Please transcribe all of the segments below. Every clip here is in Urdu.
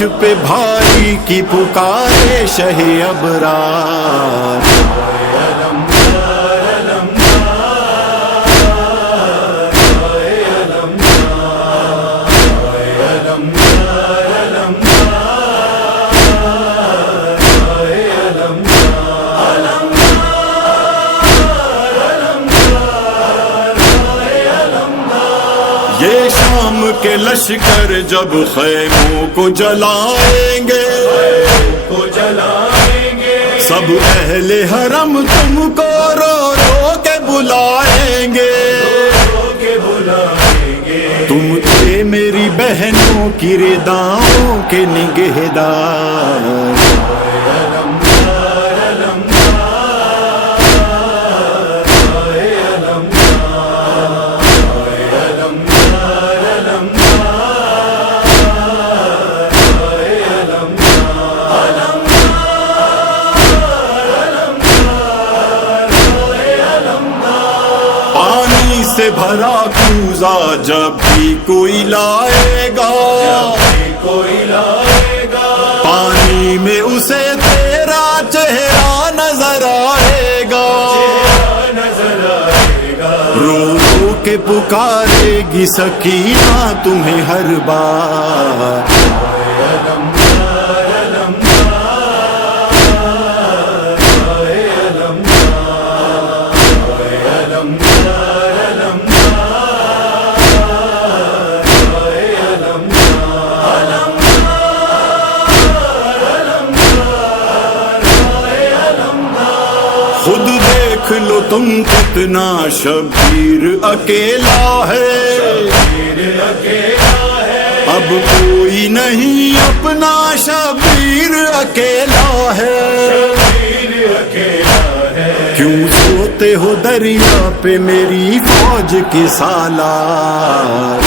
عرش پہ بھائی کی پکارے شہ ابرار، یہ شام کے لشکر جب خیموں کو جلائیں گے، سب اہل حرم تم کو رو رو کے بلائیں گے، تم تھے میری بہنوں کی رداؤں کے نگہدار، سے بھرا کوزہ جب بھی کوئی لائے گا، پانی میں اسے تیرا چہرہ نظر آئے گا، رو رو کے پکارے گی سکینہ تمہیں ہر بار، خود دیکھ لو تم کتنا شبیر اکیلا ہے، اب کوئی نہیں اپنا شبیر اکیلا ہے، کیوں سوتے ہو دریا پہ میری فوج کے سالار،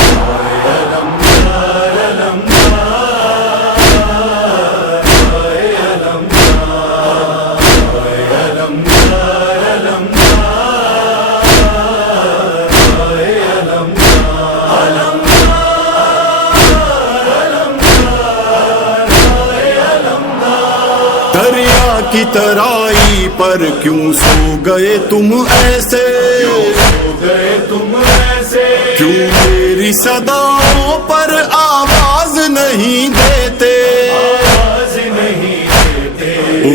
دریا کی ترائی پر کیوں سو گئے تم ایسے، کیوں میری صداؤں پر آواز نہیں دیتے،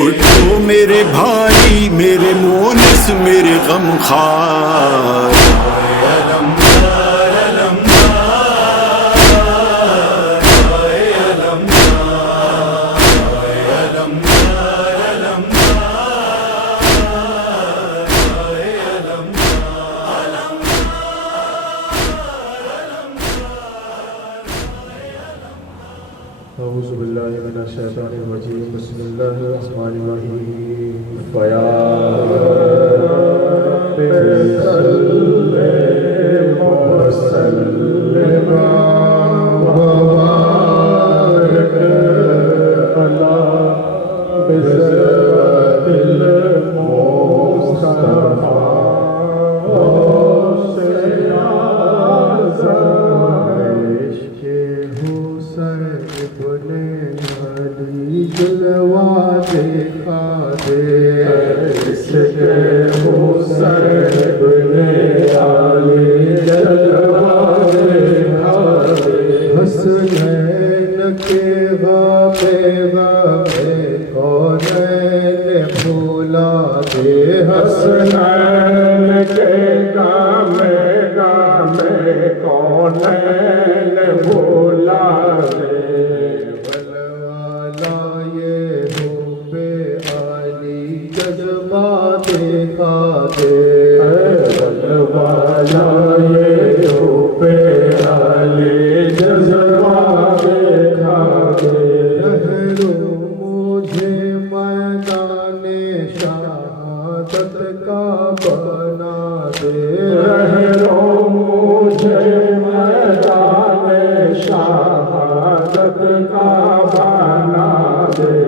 اٹھو میرے بھائی میرے مونس میرے غمخوار، اعوذ باللہ من الشیطان الرجیم، بسم اللہ الرحمن الرحیم، فیا رب صل وسلم وبارک علی بذات المصطفیٰ جلوہ دکھا دے، اس کے حسین بن علی جلوہ دکھا دے، حسنین کے غم کونین بھولا دے، حسنین کے غم کونین بھولا دے، دکھا دے، والا یہ روپ علی جذبہ دکھا دے، رہنو مجھے میدان شہادت کا بنا دے، رہنو مجھے میدان شہادت کا بنا دے،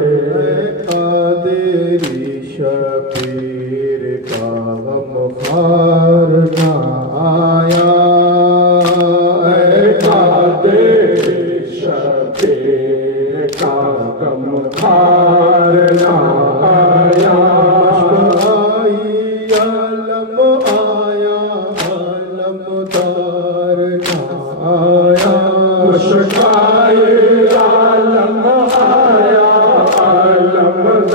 قادری شبیر کا غمخوار نہ آیا، اے قادری شبیر کا نہ آیا آئی عالم آیا عالمدار نہ آیا مشکائے عالم آیا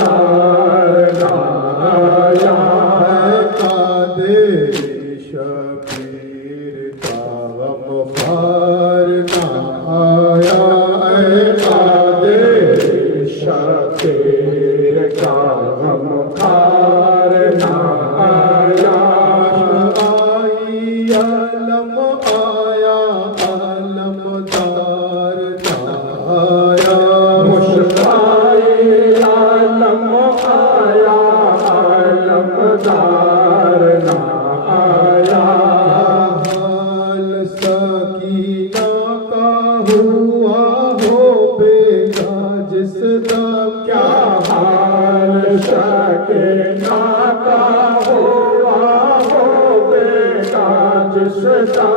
عالمدار نہ آیا قادر شبیر کا غمخوار نہ آیا قادر شبیر کا غمخوار نہ آیا آئی عالم آیا عالمدار نہ آیا مشکائے عالم آیا عالمدار نہ آیا حال سکینہ کا ہوا ہو بیگا جس دا کیا حال سکینہ کا ہوا ہو بیگا جس دا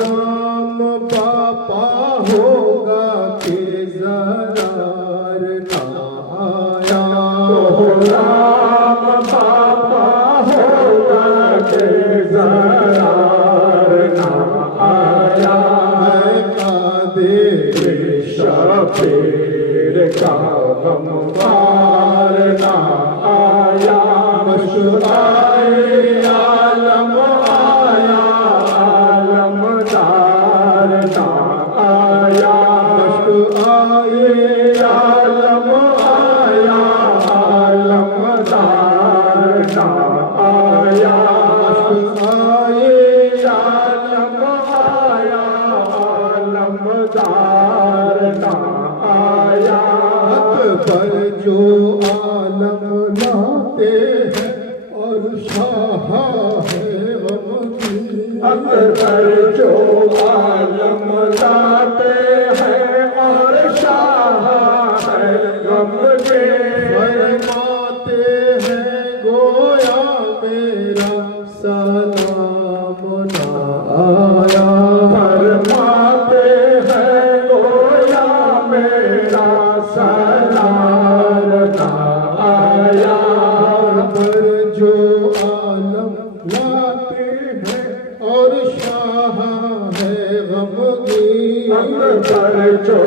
رام باپا ہوگا کہ زرار نہ آیا رام باپا ہوگا کہ زرار نہ آیا قادر شبیر کا غمخوار نہ آیا مشکائے عالم آیا عالمدار نہ آیا مشکائے عالم آیا عالمدار نہ آیا مشکائے عالم آیا عالمدار نہ آیا اکبر جو عالم لاتے ہیں اور شاہ ہے غمگین اکبر جو عالم لاتے ہیں اور شاہ ہے غمگین فرماتے ہیں گویا میرا سلام نہ آیا فرماتے ہیں گویا میرا سلام نہ آیا پر جو عالم لاتے ہیں اور شاہ ہے غمگین پر جو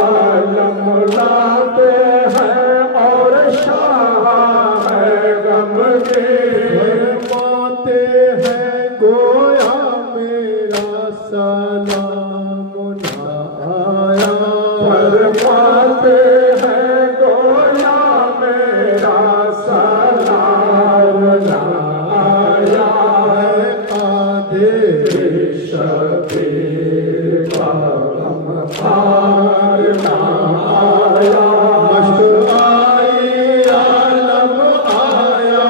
عالم لاتے ہیں اور شاہ ہے غمگین فرماتے ہیں گویا میرا سلام نہ آیا فرماتے ہیں گویا میرا سلام نہ آیا قادر شبیر کا غمخوار نہ آیا مشکائے عالم آیا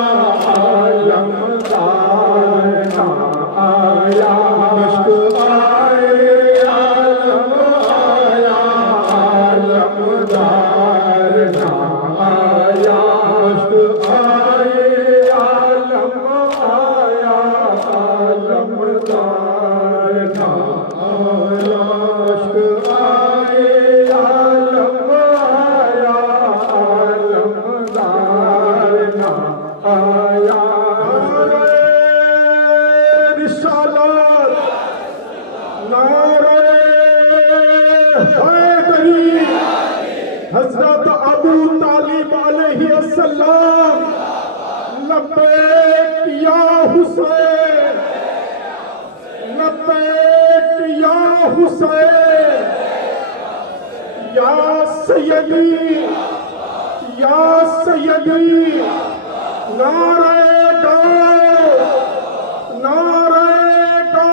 عالمدار نہ آیا مشکائے عالم آیا عالمدار نہ آیا مشکائے عالم آیا عالمدار نہ آیا مشکائے عالم آیا عالمدار نہ آیا رسالت نعرہ حیدری حضرت ابو طالب علیہ السلام لبیک یا حسین لبیک یا حسین یا سیدی یا سیدی نعرہ گو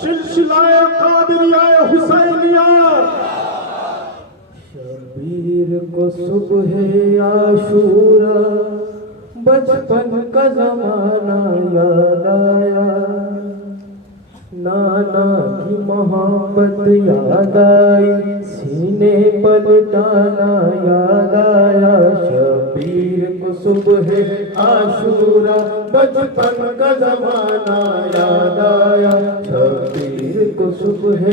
سلسلہ قادریہ حسینیہ شبیر کو صبح عاشورا بچپن کا زمانہ یاد آیا نانا کی محبت یاد آئی سینے پلٹانا یاد آیا شبیر کو صبح عاشورا بچپن کا زمانہ یاد آیا شبیر کو صبح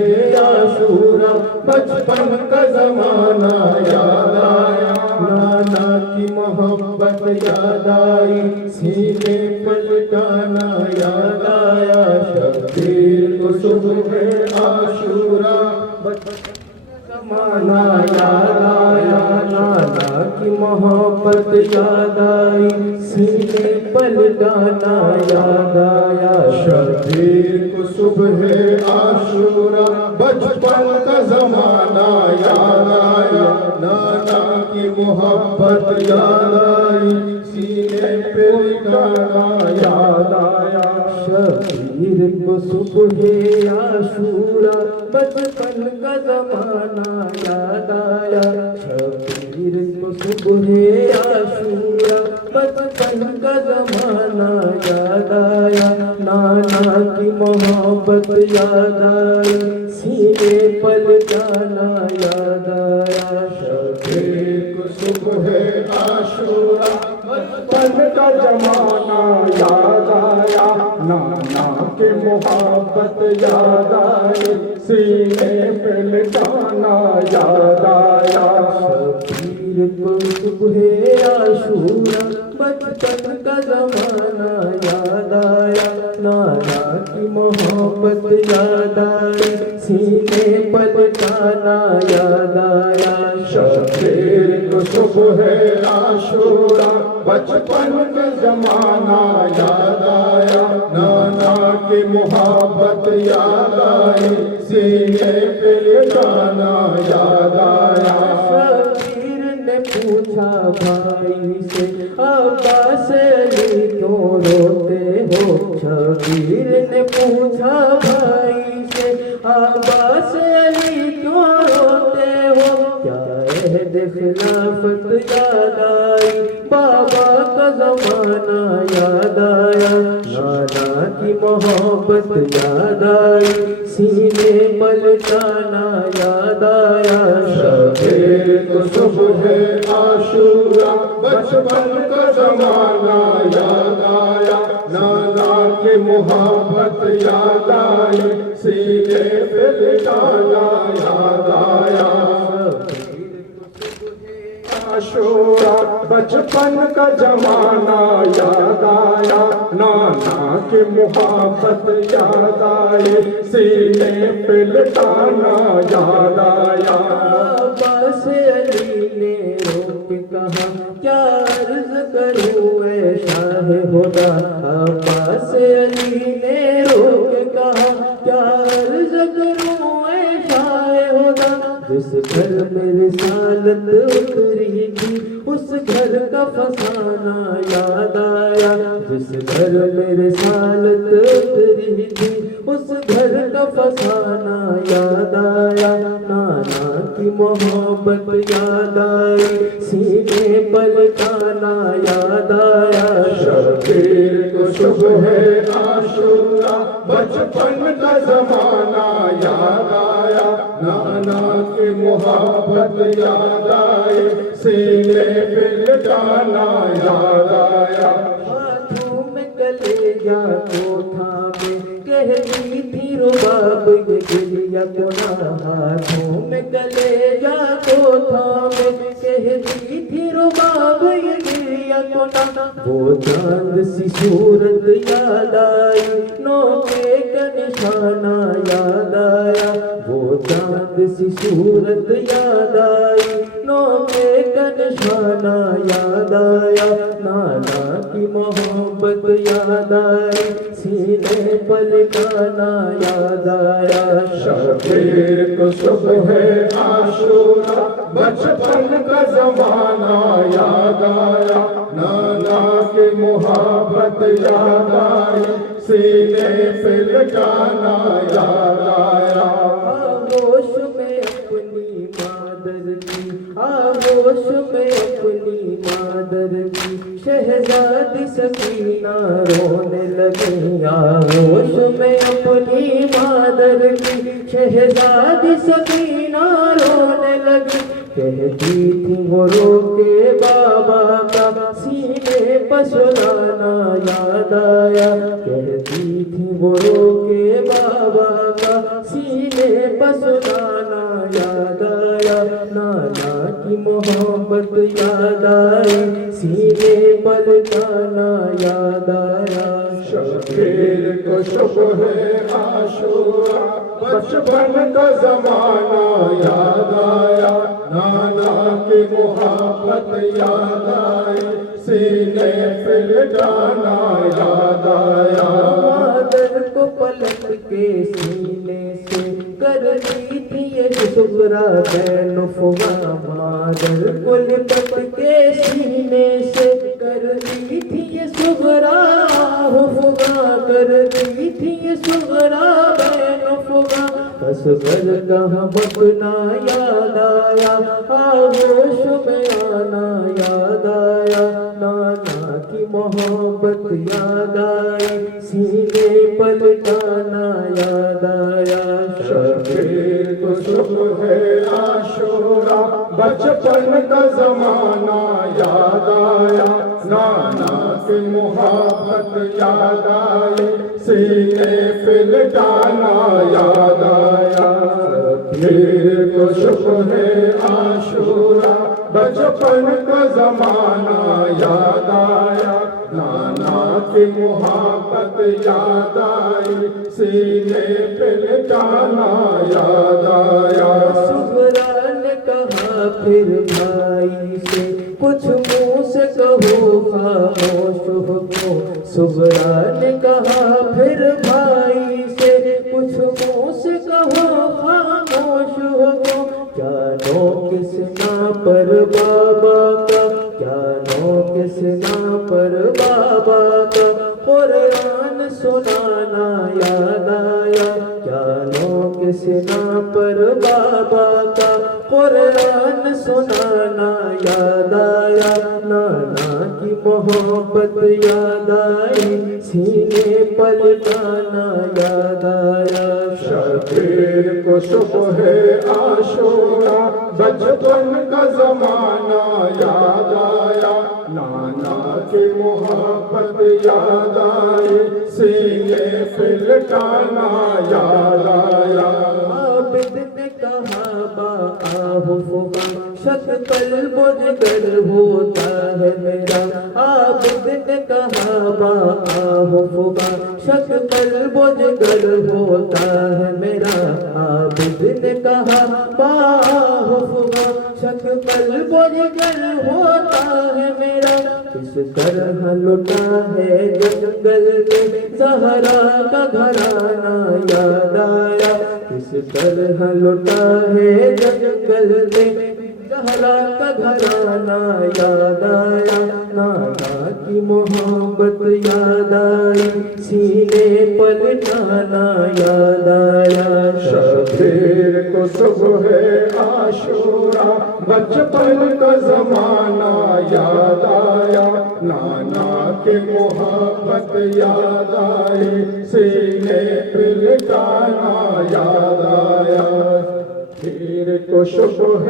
عاشورا بچپن کا زمانہ یاد یاد آئی سینے پلٹانا یاد آیا شبیر کو صبح عاشورا زمانہ یاد آیا نانا کی محبت یاد آئی سینے پلٹانا یاد آیا شبیر کو صبح عاشورا بچپن کا زمانہ یاد آیا نانا کی محبت یاد آئی سینے پہ لٹانا یاد آیا شبیر کو صبح عاشورا بچپن کا زمانہ یاد آیا شبیر کو صبح عاشورا بچپن کا زمانہ یاد آیا نانا کی محبت یاد آئی سینے پلٹانا یاد آیا شبیر کو صبح عاشورا بچپن کا زمانہ یاد آیا نانا کی محبت یاد آئی سینے پہ لٹانا یاد آیا شبیر کو صبح عاشورا بچپن کا زمانہ یاد آیا نانا کی محبت یاد آئی سینے پلٹانا یاد آیا شبیر کو صبح عاشورا بچپن کا زمانہ یاد آیا نانا کی محبت یاد آئی سینے پہ لٹانا یاد آیا شبیر نے پوچھا بھائی سے عباس علی کیوں روتے ہو شبیر نے پوچھا بھائی سے عباس علی کیوں روتے ہو کیا عہد خلافت یاد آئی بابا کا زمانہ یاد آیا نانا کی محبت یاد آئی سینے پلٹانا یاد آیا شبیر کو صبح عاشورا بچپن کا زمانہ یاد آیا نانا کی محبت یاد آئی سینے پہ لٹانا یاد آیا عاشورا بچپن کا زمانہ یاد آیا نانا کی محبت یاد آئی سینے پہ لٹانا یاد آیا عباس علی نے رو کے کہا کیا عرض کروں اے شاہ خدا عباس علی نے رو کے کہا کیا عرض کروں اے شاہ خدا جس گھر میں رسالت اتری تھی اس گھر کا فسانہ یاد آیا جس گھر میں رسالت اتری تھی اس گھر کا فسانہ یاد آیا نانا کی محبت یاد آئی سینے پلٹانا یاد آیا شبیر کو صبح عاشورا بچپن کا زمانہ یاد آیا نانا کی محبت یاد آئی سینے پہ لٹانا یاد آیا ہاتھوں میں کلیجا کو تھامے کہتی تھی رباب یہ گلیا گناہ ہاتھوں میں کلیجا کو تھامے کہتی تھی رباب یہ گلیا گناہ وہ چاند سی صورت یاد آئی نوکے کا نشانہ یاد آیا وہ چاند سی صورت یاد آئی نوکے کا نشانہ یاد آیا نانا کی محبت یاد آئی سینے پلٹانا یاد آیا شبیر کو صبح عاشورا بچپن کا زمانہ یاد آیا نانا کی محبت یاد آئی سینے پہ لٹانا یاد آیا آغوش میں اپنی مادر کی آغوش میں اپنی مادر کی شہزادی سکینہ رونے لگی آغوش میں اپنی مادر کی شہزادی سکینہ رونے لگی کہتی تھی وہ رو کے بابا کا سینے پسلانا یاد آیا کہتی تھی وہ رو کے بابا کا سینے پسلانا یاد آیا نانا کی کی محبت یاد آئی، سینے پلٹانا یاد آیا، شبیر کو شبہ عاشورا بچپن کا زمانہ یاد آیا، نانا کی محبت یاد آئی، سینے پہ لٹانا یاد آیا، مادر کو پلٹ کے سینے سے کرتی تھی یہ شکرا بین فوا، مادر کو لپٹ کے سینے سے کرتی تھی یہ شکرا فوا، کرتی تھی یہ شکرا بین فوا، کس کر کہاں بکنا یاد آیا، آغوش میں آنا یاد آیا، نانا کی محبت یاد آئی، سینے پلٹانا یاد آیا، شبیر کو شبہ عاشورا بچپن کا زمانہ یاد آیا، نانا کی محبت یاد آئی، سینے پہ لٹانا یاد آیا، شبیر کو شبہ عاشورا بچپن کا زمانہ یاد آیا، نانا کی محبت یاد آئی، سینے پہ لٹانا یاد آیا، سغرا نے کہا پھر بھائی سے کچھ منہ سے کہو خاموش ہو، سغرا نے کہا پھر بھائی سے کچھ منہ سے کہو خاموش ہو، کیا نو کس نا پر بابا کا، کیا نو کس نا پر بابا کا، قرآن سنانا یاد آیا، کیا نو کس نا پر بابا کا، قرآن سنانا یاد آیا، نانا کی محبت یاد آئی، سینے پلٹانا یاد آیا، شبیر کو شبہ عاشورا بچپن کا زمانہ یاد آیا، نانا کی محبت یاد آئی، سینے پہ لٹانا یاد آیا، عابد نے کہا با آہ فغا، شک قلب و جگر ہوتا ہے میرا، عابد نے کہا با آہ فغا، شک قلب و جگر ہوتا ہے میرا، عابد نے کہا با آہ فغا، شک قلب و جگر ہوتا ہے میرا، کس طرح لٹا ہے جنگل میں زہرا کا گھرانہ یاد آیا، کس طرح لٹا ہے جنگل میں زہرا کا گھرانہ یاد آیا، نانا کی محبت یاد آئی، سینے پلٹانا یاد آیا، شبیر کو صبح عاشورا بچپن کا زمانہ یاد آیا، نانا کی محبت یاد آئی، سینے پہ لٹانا یاد آیا، پیر کو شبہ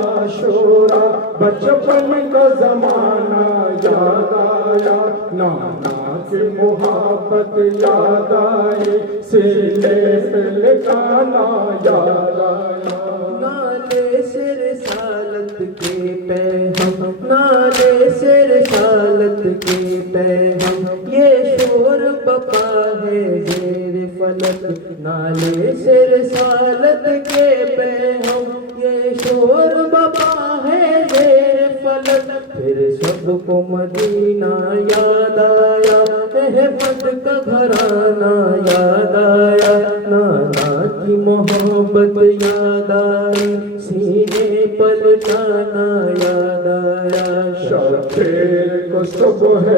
عاشورا بچپن کا زمانہ یاد آیا، نانا کی محبت یاد آئی، سینے پہ لٹانا یاد آیا، نالے سے رسالت کے پیغام، نالے سے رسالت کے پیغام، یہ شور بقا ہے زیر فلک، نالے سے رسالت کے پیغام، یہ شور بقا ہے زیر فلک، پھر سب کو مدینہ یاد آیا، احمد کا گھرانہ یاد آیا، نانا کی محبت یاد آئی، سینے پلٹانا یاد آیا، شبیر کو صبح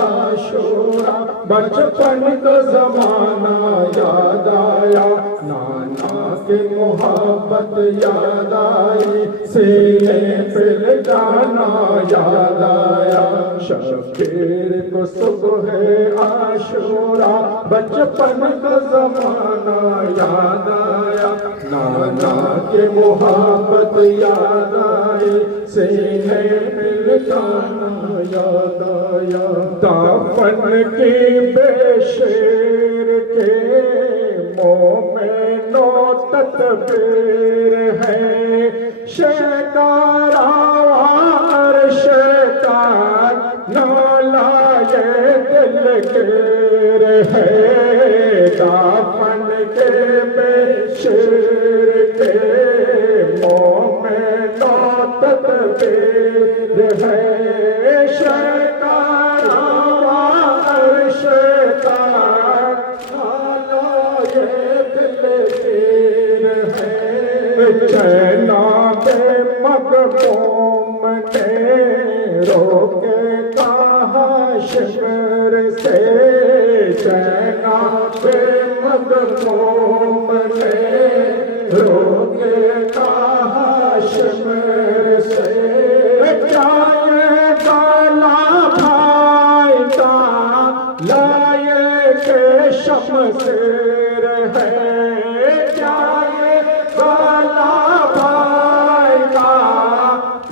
عاشورا بچپن کا زمانہ یاد آیا، نانا کی محبت یاد آئی، سینے پہ لٹانا یاد آیا، شبیر کو صبح عاشورا بچپن کا زمانہ یاد آیا، نانا کی محبت یاد آئی، سینے پہ لٹانا یاد آیا، دفن کی بے شیر کے منہ میں نو تدبیر ہے، شکار عرش کا نالائے دل گیر ہے دافن کے بے شیر کے مومنو تدبیر ہے شکار عرش کا نالائے دل گیر ہے جناب مغموم نے روکے کہا شمر سے جناب مغموم نے روکے کہا شمر سے کیا یہ کالا بھائی کا لائے کے شمشیر ہے کیا یہ کالا بھائی کا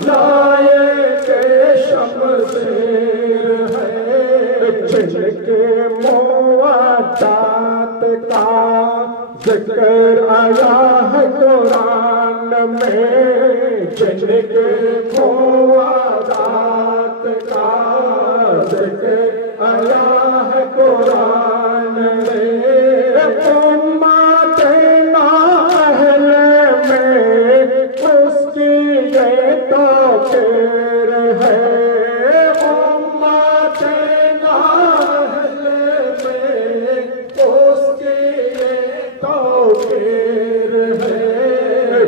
لائے کے شمشیر ہے جن کے موادات کا ذکر آیا ہے قرآن میں جن کے موادات کا ذکر آیا ہے قرآن میں امت نااہل میں اس کی یہ توقیر ہے امت نااہل میں اس کی یہ توقیر ہے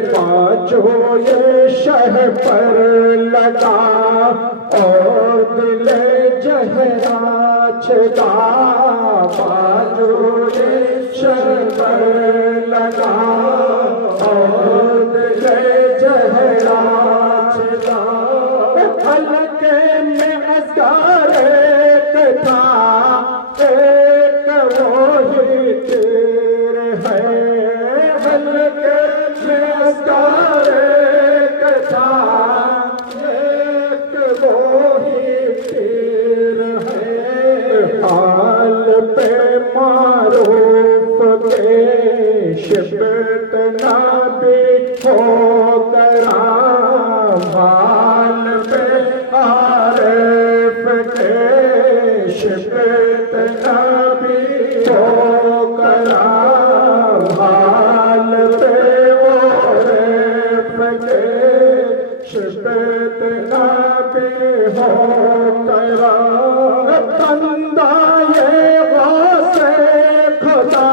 پانچوں یہ شہ پر لگا اور دل جہرا چھڑا پانچوں یہ شہ پر لگا اور دل جہرا چھڑا حلقے میں اصغر ایک تھا ایک وہی تیر ہے حلقے میں اصغر ایک تھا ایک وہی تیر ہے حال پہ معروف کے شبت نبی ہو کرام حال پہ عارف کے شبت نبی ہو کرام حال پہ عارف کے شبت نبی ہو کرام بندہ یہ غوث خدا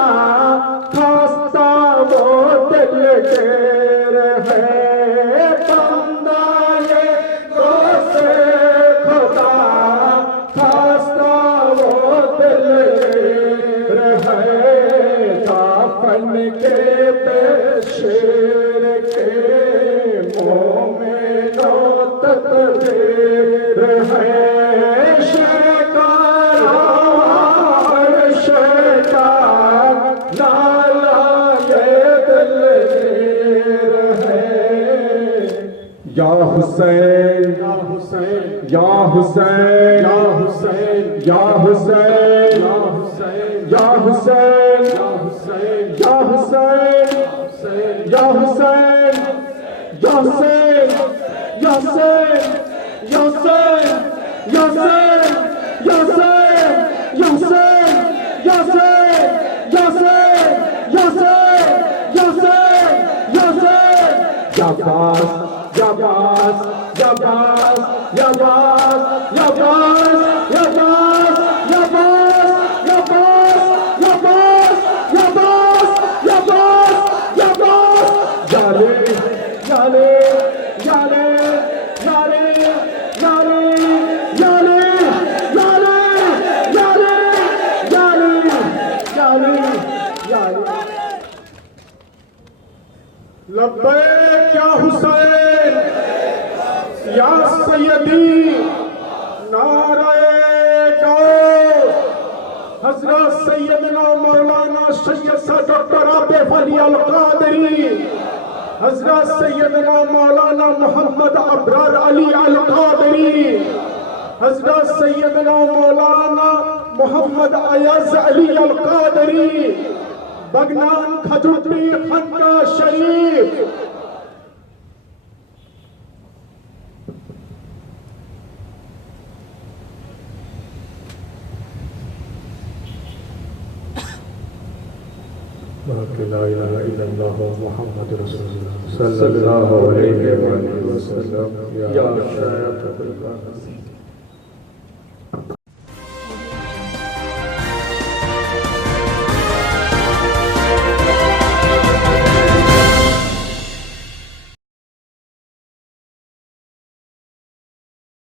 خواستہ وہ دل گیر ہے بندہ یہ غوث خدا خواستہ وہ دل گیر ہے دافن کے بے شیر کے مومنو تدبیر ہے شکار عرش کا نالائے دل گیر ہے یا حسین یا حسین یا حسین یا حسین یا حسین یا حسین یا حسین یا حسین یا حسین یا حسین یا حسین یا حسین یا حسین یا حسین یا حسین یا حسین یا حسین یا حسین یا حسین یا باس یا باس یا باس یا باس یا باس یا باس یا باس یا باس یا باس یا باس یا باس یا باس جالے جالے جالے جالے جالے جالے جالے جالے جالے جالے جالے لبیک یا حسین یا سیدی نعرہ غوث حضرت سیدنا مولانا سید سید ڈاکٹر عابد علی القادری حضرت سیدنا مولانا محمد ابرار علی القادری حضرت سیدنا مولانا محمد ایاز علی القادری بگنان کھجوٹی خانقاہ شریف باقی لا الہ الا اللہ محمد رسول اللہ صلی اللہ علیہ وآلہ وسلم یا شیخ